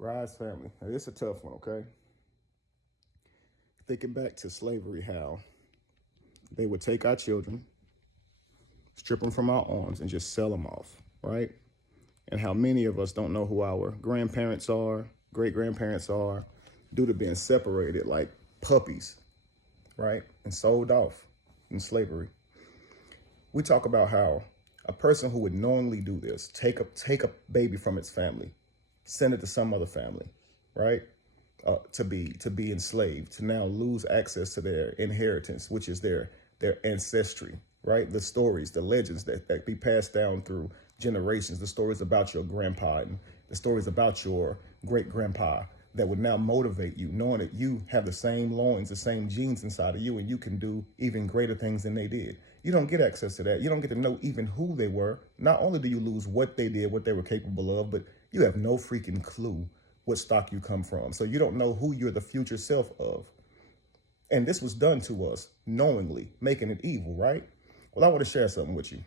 Rise family. Now, this is a tough one, okay? Thinking back to slavery, how they would take our children, strip them from our arms, and just sell them off, right? And how many of us don't know who our grandparents are, great-grandparents are, due to being separated like puppies, right? And sold off in slavery. We talk about how a person who would knowingly do this, take a baby from its family, send it to some other family, right? To be enslaved, to now lose access to their inheritance, which is their ancestry, right? The stories, the legends that be passed down through generations, the stories about your grandpa and the stories about your great grandpa that would now motivate you, knowing that you have the same loins, the same genes inside of you, and you can do even greater things than they did. You don't get access to that. You don't get to know even who they were. Not only do you lose what they did, what they were capable of, but you have no freaking clue what stock you come from. So you don't know who you're the future self of. And this was done to us knowingly, making it evil, right? Well, I want to share something with you.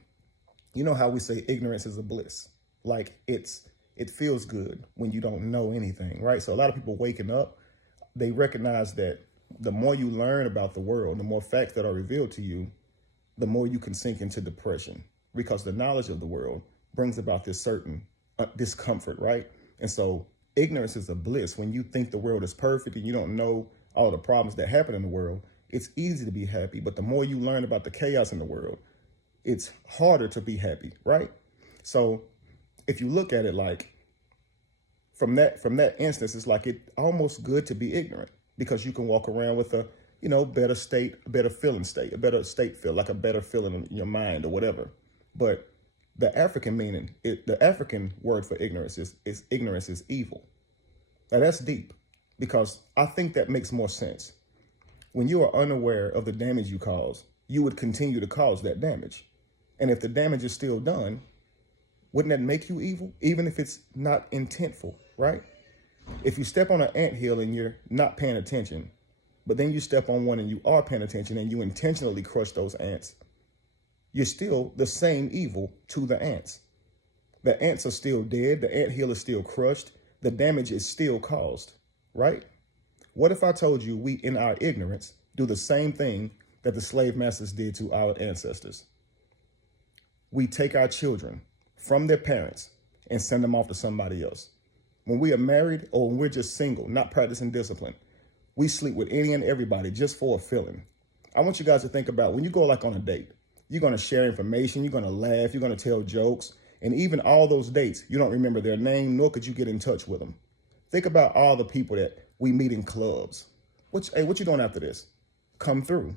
You know how we say ignorance is a bliss? Like it feels good when you don't know anything, right? So a lot of people waking up, they recognize that the more you learn about the world, the more facts that are revealed to you, the more you can sink into depression, because the knowledge of the world brings about this certain discomfort, right? And so ignorance is a bliss. When you think the world is perfect and you don't know all the problems that happen in the world, it's easy to be happy. But the more you learn about the chaos in the world, it's harder to be happy, right? So if you look at it like from that instance, it's like it almost good to be ignorant, because you can walk around with a better state, a better feeling state, a better state feel, like a better feeling in your mind or whatever. But the African meaning, the African word for ignorance is ignorance is evil. Now that's deep, because I think that makes more sense. When you are unaware of the damage you cause, you would continue to cause that damage. And if the damage is still done, wouldn't that make you evil? Even if it's not intentful, right? If you step on an anthill and you're not paying attention, but then you step on one and you are paying attention and you intentionally crush those ants, you're still the same evil to the ants. The ants are still dead. The anthill is still crushed. The damage is still caused, right? What if I told you we, in our ignorance, do the same thing that the slave masters did to our ancestors? We take our children from their parents and send them off to somebody else. When we are married or when we're just single, not practicing discipline, we sleep with any and everybody just for a feeling. I want you guys to think about when you go like on a date, you're going to share information, you're going to laugh, you're going to tell jokes, and even all those dates, you don't remember their name, nor could you get in touch with them. Think about all the people that we meet in clubs. Hey, what you doing after this? Come through.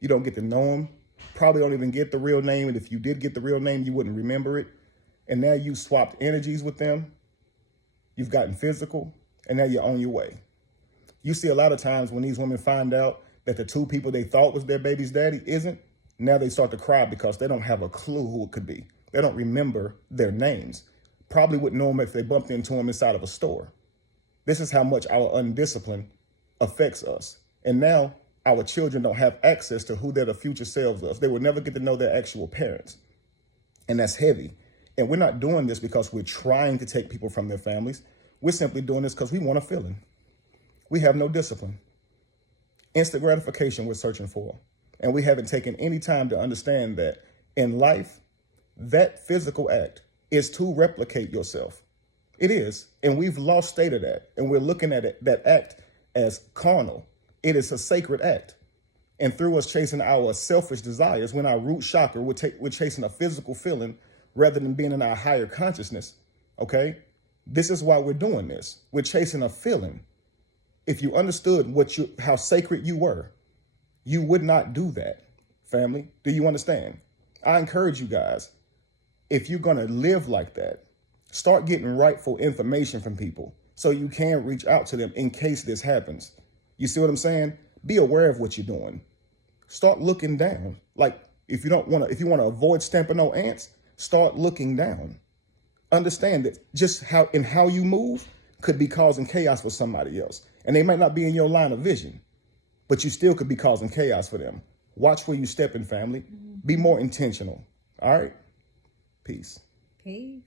You don't get to know them, probably don't even get the real name, and if you did get the real name, you wouldn't remember it. And now you swapped energies with them, you've gotten physical, and now you're on your way. You see a lot of times when these women find out that the two people they thought was their baby's daddy isn't, now they start to cry because they don't have a clue who it could be. They don't remember their names. Probably wouldn't know them if they bumped into them inside of a store. This is how much our undiscipline affects us. And now our children don't have access to who they're the future selves of. They will never get to know their actual parents. And that's heavy. And we're not doing this because we're trying to take people from their families. We're simply doing this because we want a feeling. We have no discipline. Instant gratification we're searching for. And we haven't taken any time to understand that in life, that physical act is to replicate yourself. It is. And we've lost sight of that. And we're looking at it, that act as carnal. It is a sacred act. And through us chasing our selfish desires, when our root chakra, we're chasing a physical feeling rather than being in our higher consciousness. Okay? This is why we're doing this. We're chasing a feeling. If you understood how sacred you were, you would not do that, family. Do you understand? I encourage you guys, if you're going to live like that, start getting rightful information from people so you can reach out to them in case this happens. You see what I'm saying? Be aware of what you're doing. Start looking down. Like if you want to avoid stamping no ants, start looking down. Understand that just how you move could be causing chaos for somebody else. And they might not be in your line of vision, but you still could be causing chaos for them. Watch where you step in, family. Be more intentional. All right? Peace. Peace.